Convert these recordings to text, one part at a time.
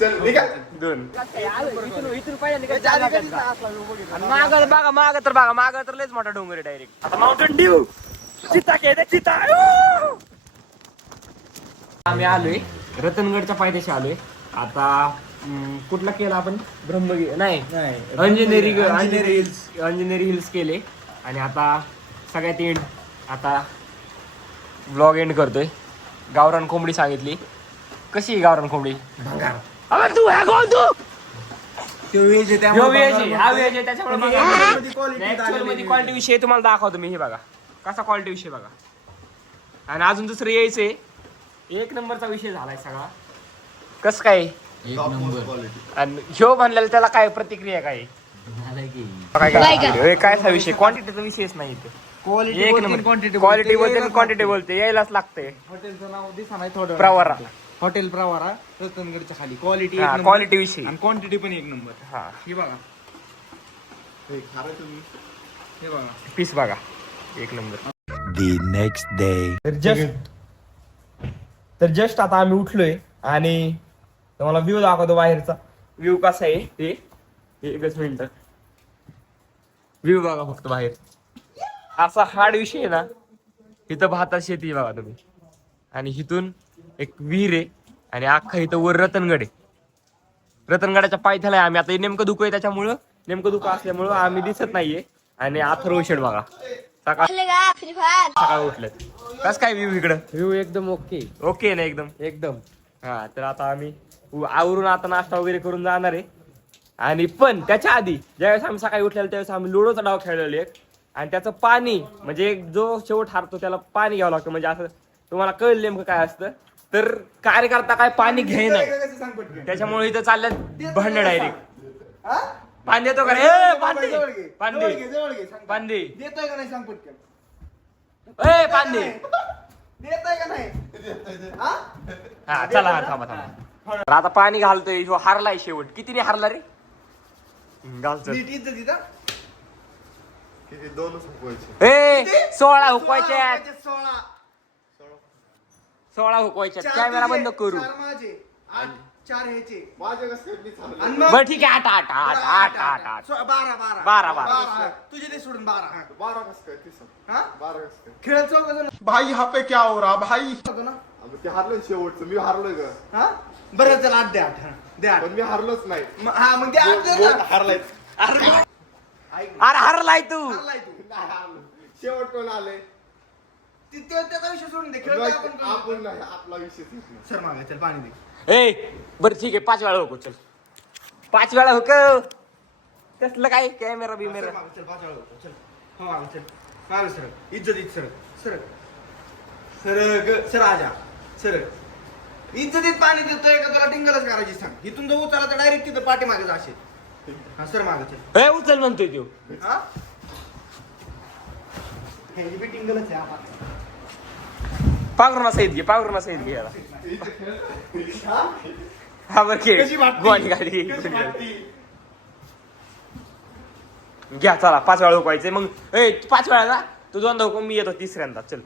चल दोन. बघा माग तर बघा माग तर लयच मोठा डोंगर आहे डायरेक्ट आता माउंटेन ड्यू चिता केले चिता. आम्ही आलोय. रतनगडच्या पायथ्याशी आलोय. आता कुठला केला आपण? ब्रह्मगिरी नाही. अंजनेरी अंजनेरी हिल्स अंजनेरी हिल्स केले. आणि आता सगळ्यात एंड आता ब्लॉग एंड करतोय. गावरान कोंबडी सांगितली. कशी आहे गावरान कोंबडी? अबे तू आहे कोण तू? तो वेज आहे ह्यो त्यामुळे व्हेज आहे, हा व्हेज आहे त्याच्यामुळे मध्ये quality Actual मध्ये क्वालिटी विषय तुम्हाला दाखवतो मी हे बघा. कसा क्वालिटी विषय बघा. आणि अजून दुसरं यायचंय. एक नंबरचा विषय झालाय सगळा. कस काय? आणि ह्यो म्हणलेला त्याला काय प्रतिक्रिया काय? काय काय हे काय असा विषय? क्वांटिटीचा विषयच नाही इथे. क्वालिटी एक नंबर. क्वालिटी बद्दल क्वांटिटी बोलते यायलाच लागते हॉटेलचं नाव दिसा नाही थोडं प्रवारा. हॉटेल प्रवारा रतनगडच्या खाली. क्वालिटी क्वालिटी विषयी. आणि क्वांटिटी पण एक नंबर हा. हे बघा. हे खारं तुम्ही. हे बघा. पीस बघा. एक नंबर The next day. तर जस्ट तर जस्ट आता आम्ही उठलोय आणि तुम्हाला व्ह्यू दाखवतो बाहेरचा. व्ह्यू कसा आहे ते? एकच मिनिट व्ह्यू बघा फक्त बाहेर. असा हार्ड विषय आहे ना इथं भातात शेती बघा तुम्ही. आणि इथून एक विहीर आहे आणि अख्खा इथं वर रतनगड आहे. रतनगडाच्या पायथ्याला आहे आम्ही. आता हे नेमकं दुःख आहे त्याच्यामुळं. नेमकं दुःख असल्यामुळं आम्ही दिसत नाहीये. आणि अथर्व शेड बघा. सकाळ सकाळ उठलेत कस काय व्ह्यू इकडं? व्ह्यू एकदम ओके ओके ना एकदम? एकदम. हा तर आता आम्ही आवरून आता नाश्ता वगैरे करून जाणार आहे. आणि पण त्याच्या आधी ज्यावेळेस आम्ही सकाळी उठलेलो त्यावेळेस आम्ही लुडोचा डाव खेळलेलो एक. आणि त्याचं पाणी म्हणजे एक जो शेवट हारतो त्याला पाणी घ्यावं लागतं. म्हणजे असं तुम्हाला कळलं नेमकं काय असतं. तर कार्यकर्ता काय पाणी घेईना. त्याच्यामुळे इथं चालल्यात भांडण डायरेक्ट पाणी देतो का रे? ए, पाणी दे. पाणी दे. पाणी दे. देतोय का नाही सांग पटकन? ए. देतोय का नाही? हा? हा चला हा थांबा थांबा. तर आता पाणी घालतोय ह्यो हारलाय शेवट. कितीने हारला रे? घालतो हुकवायचे. ए सोळा हुकवायच्या त्याच्यात सोळा. सोळा हुकवायच्या कॅमेरा तुझे, बंद करू. चार माझे. आठ चार ह्याचे. माझे कसं काय मी चाललोय. आणि मग- बर ठीक आहे. आठ आठ आठ आठ आठ आठ सो- बारा बारा. बारा, बारा. हा. तुझे ते सोडून बारा. हा. बारा कसं काय ते सांग हा? बारा कसं काय? खेळ जण भाई यहाँ पे क्या हो रहा? भाई. होतो ना आम्ही ते हारलोय शेवटचं. मी हारलोय का हा? बरं चला आठ दे आठ. हा. दे आठ. पण मी हारलोच नाही. मग- हा मग ते आठ दे ना. हारलाय. अरे ऐक ना. अरे हरलाय तू. हारलाय तू. हारलो. शेवट कोण आले ती- त्यो- त्याचा विषय सोडून दे? खेळ मग आपण करू. आपण नाही आपला विषय नाही सर मागे चल पाणी दे. ए बर ठीक आहे पाच वेळा हुकव चल. पाच वेळा हुकव कसलं काय? कॅमेरा सर बिमेरा. मागे चल पाच वेळा होतो. चल. हो मागे चल. मागे सर इज्जत इज्जत सर सर सर सर आजा. सर इज्जतीत पाणी देतोय का तुला? टिंगलच करायची सांग. इथून जर उचला तर डायरेक्ट तिथं पाठी मागे जाशील. हा सर मागे चल. ए उचल म्हणतोय तू हा? हे बी टिंगलच आहे आपण पांघरुणा सहित घे पांघरुणा सहित घे याला. हा बर खेळ गाडी? घ्या चला पाच वेळा हुकवायचे मग ए पाच वेळा ना तू दोनदा हुकून मी येतो तिसऱ्यांदा. चल.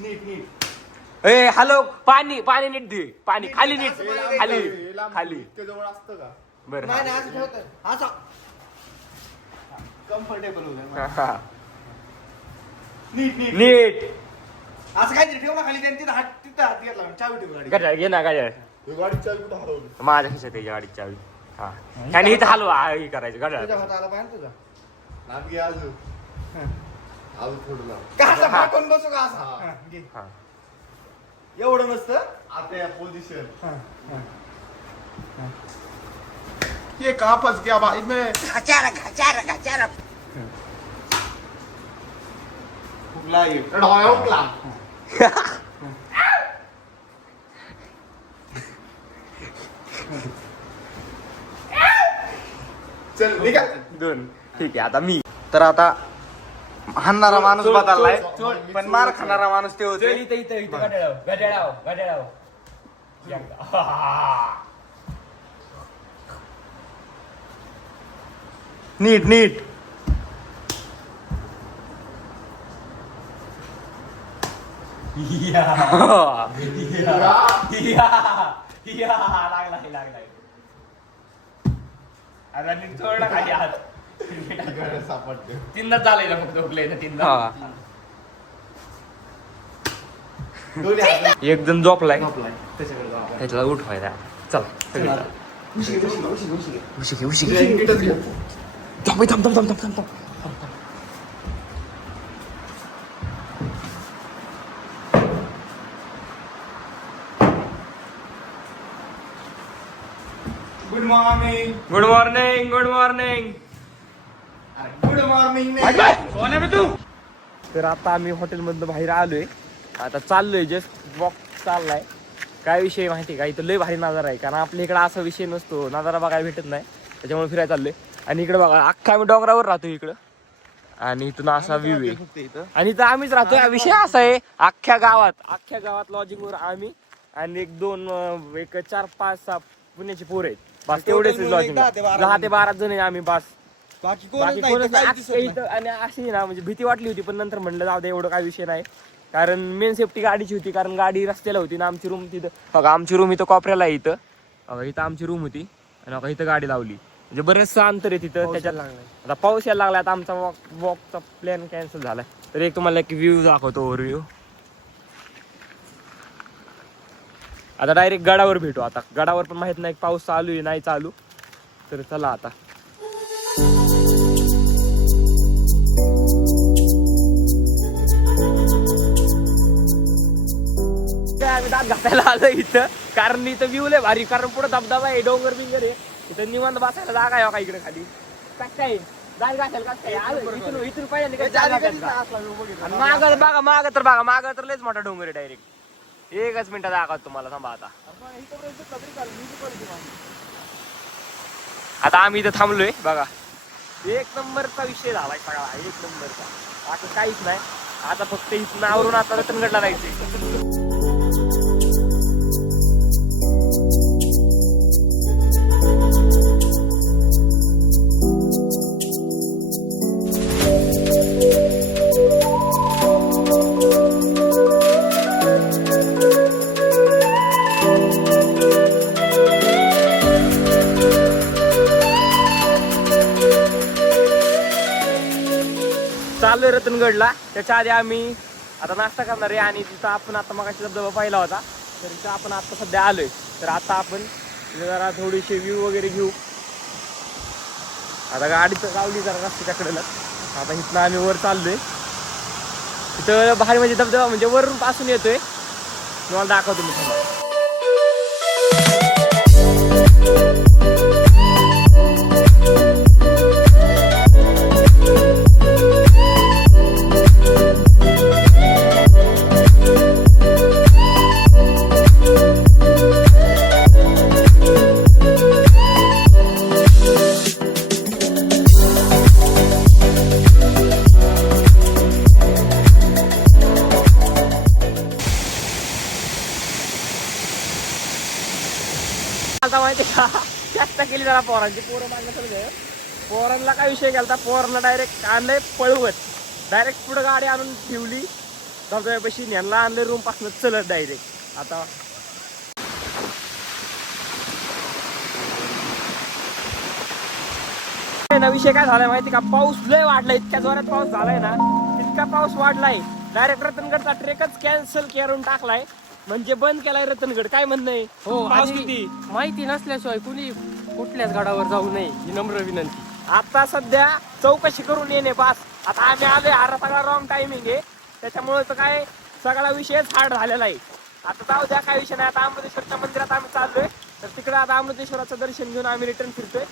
नीट नीट. ए हॅलो पाणी पाणी नीट दे. पाणी खाली नीट. खाली खाली. जवळ असतं का? बरं कम्फर्टेबल होईल हा, हा. नीट नीट. नीट. असं काहीतरी ठेव ना खाली त्यांनी तिथं हात तिथं हात घेतला चावी ठेव गाडी गाड्या घे ना ही गाडी चालू कुठं हरवली? माझ्या खिशात आहे गाडी चावी. हा. आणि इथं हलवा हा, हे करायचं तुझ्या गाड्या हात आला पाहिजे तुझा. लांब घे अजून. अजून थोडं लांब. का असं फाटून बसू का असं? हा. हा, घे. हा. एवढं नसतं? आता या पोझिशन हा, हा. ये कहाँ फंस गया भाई मैं ये. डोळा उठला. चल निघा. दोन. ठीक आहे आता मी. तर आता हाणणारा माणूस बदललाय. पण मार खाणारा माणूस ते होते इथं इथं इथं नीट नीट. लागला लागला अरे नीट जोडला खाली हात तिकडे सापडते तीनदा चालायला फक्त उकले तीनदा दोन्ही हात एक जण झोपलाय. त्याच्याला उठवायला. चल. उशी घे, उशी घे, उशी घे, उशी घे. उशी घे उशी ब्लँकेटच घे. थांब थांब थांब थांब थांब good morning good morning good morning good morning तर आता आम्ही हॉटेलमधनं बाहेर आलोय. आता चाललोय जस्ट वॉक चाललाय. काय विषय माहिती का? इथं लय भारी नजारा आहे कारण आपल्या इकडे असा विषय नसतो. नजारा बघायला भेटत नाही. त्याच्यामुळे फिरायला चाललोय. आणि इकडे बघा अख्खा आम्ही डोंगरावर राहतो इकडं. आणि इथून असा व्ह्यू आहे. आणि इथं आम्हीच राहतोय. हा विषय असा आहे अख्ख्या गावात अख्ख्या गावात लॉजिंग वर आम्ही. आणि एक दोन एक चार पाच सहा पुण्याची पोर आहेत. बस तेवढेच मिळून एक लॉजिंग दहा ते बारा दहा ते बारा जण आहे आम्ही बस. बाकी बाकी कोणच नाही कोणच इथं नाही. काहीच दिसत अख्ख्या नाही. इथं आणि अशी ना म्हणजे भीती वाटली होती पण नंतर म्हणलं जाऊ दे एवढं काय विषय नाही. कारण मेन सेफ्टी गाडीची होती कारण गाडी रस्त्याला होती ना आमची रूम तिथं. बघा आमची रूम इथं कोपऱ्याला आहे इथं. बघा इथं आमची रूम होती. आणि बघा इथं गाडी लावली. म्हणजे बरेचसं अंतर आहे तिथं त्याच्यात. आता पाऊस यायला लागला आता आमचा वॉक वॉकचा प्लॅन कॅन्सल झालाय. तर एक तुम्हाला एक व्ह्यू दाखवतो ओव्हरव्ह्यू आता डायरेक्ट गडावर भेटू आता. गडावर पण माहीत नाही पाऊस चालू आहे नाही चालू. तर चला आता. काय आम्ही दात घासायला आलो इथं? कारण इथं व्ह्यू लय भारी कारण पुढे धबधबा आहे डोंगर बिंगर आहे. इथं निवांत बसायला जागा आहे हो का इकडे खाली? काय काय दात घासायला कसं काय आलं इथून इथून. आणि मागं बघा मागं तर बघा मागं तर लयच मोठा डोंगर आहे डायरेक्ट एकच मिनिटात दाखवत तुम्हाला थांबा आता. आता आम्ही इथं थांबलोय बघा. एक नंबरचा विषय झालाय सगळा एक नंबरचा. आता काहीच नाही. आता फक्त इथून आवरून आता रतनगडला जायचंय. चाललोय रतनगडला. त्याच्या आधी आम्ही आता नाश्ता करणार आहे आणि तिथं आपण आता मग धबधबा पाहिला होता. तर तिथं आपण आता सध्या आलोय. तर आता आपण जरा थोडीशी व्ह्यू वगैरे घेऊ. आता गाडी तर लावली जरा रस्त्याच्या कडेला आता इथनं आम्ही वर चाललोय. तिथं भारी म्हणजे धबधबा म्हणजे वरून पासून येतोय. तुम्हाला दाखवतो मी जरा पोरांची पोरं मागणं सगळं पोरांना काय विषय केला पोरांना डायरेक्ट आणलंय पळवत. डायरेक्ट पुढे गाडी आणून ठेवली. धबधब्यापाशी न्यांना आणले रूमपासून चलत डायरेक्ट आता काय ना विषय काय झालाय माहिती का? पाऊस लय वाढलाय इतक्या जोरात पाऊस झालाय ना इतका पाऊस वाढलाय. डायरेक्ट रतनगडचा ट्रेकच कॅन्सल करून टाकलाय. म्हणजे बंद केलाय रतनगड. काय म्हणणं हो पाऊस आणि किती माहिती नसल्याशिवाय कुणी कुठल्याच गडावर जाऊ नये ही नम्र विनंती. आता सध्या चौकशी करून येणे बास. आता आम्ही आलोय हा सगळा रॉंग टायमिंग आहे. त्याच्यामुळे तर काय सगळा विषयच हार्ड झालेला आहे. आता जाऊ द्या काय विषय नाही. आता अमृतेश्वरच्या मंदिरात आम्ही चाललोय. तर तिकडे आता अमृतेश्वराचं दर्शन घेऊन आम्ही रिटर्न फिरतोय.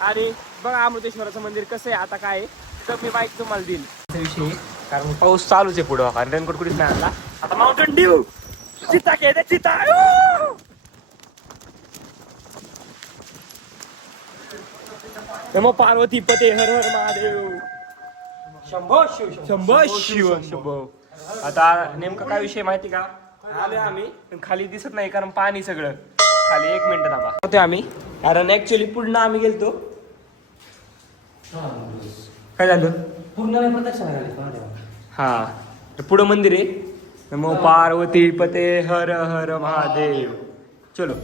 आणि बघा अमृतेश्वराचं मंदिर कसं आहे आता काय तर मी बाईक तुम्हाला देईल. विषय. कारण पाऊस चालूच आहे पुढं. आणि रेनकोट कुठेच नाही आणला. आता माउंटेन ड्यू चिता के चिता नमो पार्वती पते हर हर महादेव. शंभो शिव शंभो शिव शंभो. आता नेमकं काय विषय माहिती का? आलोय आम्ही पण खाली दिसत नाही कारण पाणी सगळं. खाली एक मिनिट थांबा. होते आम्ही. कारण ऍक्च्युली पुढनं आम्ही गेलतो. काय झालं? पूर्ण प्रदक्षिणा हा. तर पुढं मंदिर आहे. नमो पार्वती पते हर हर महादेव. चलो.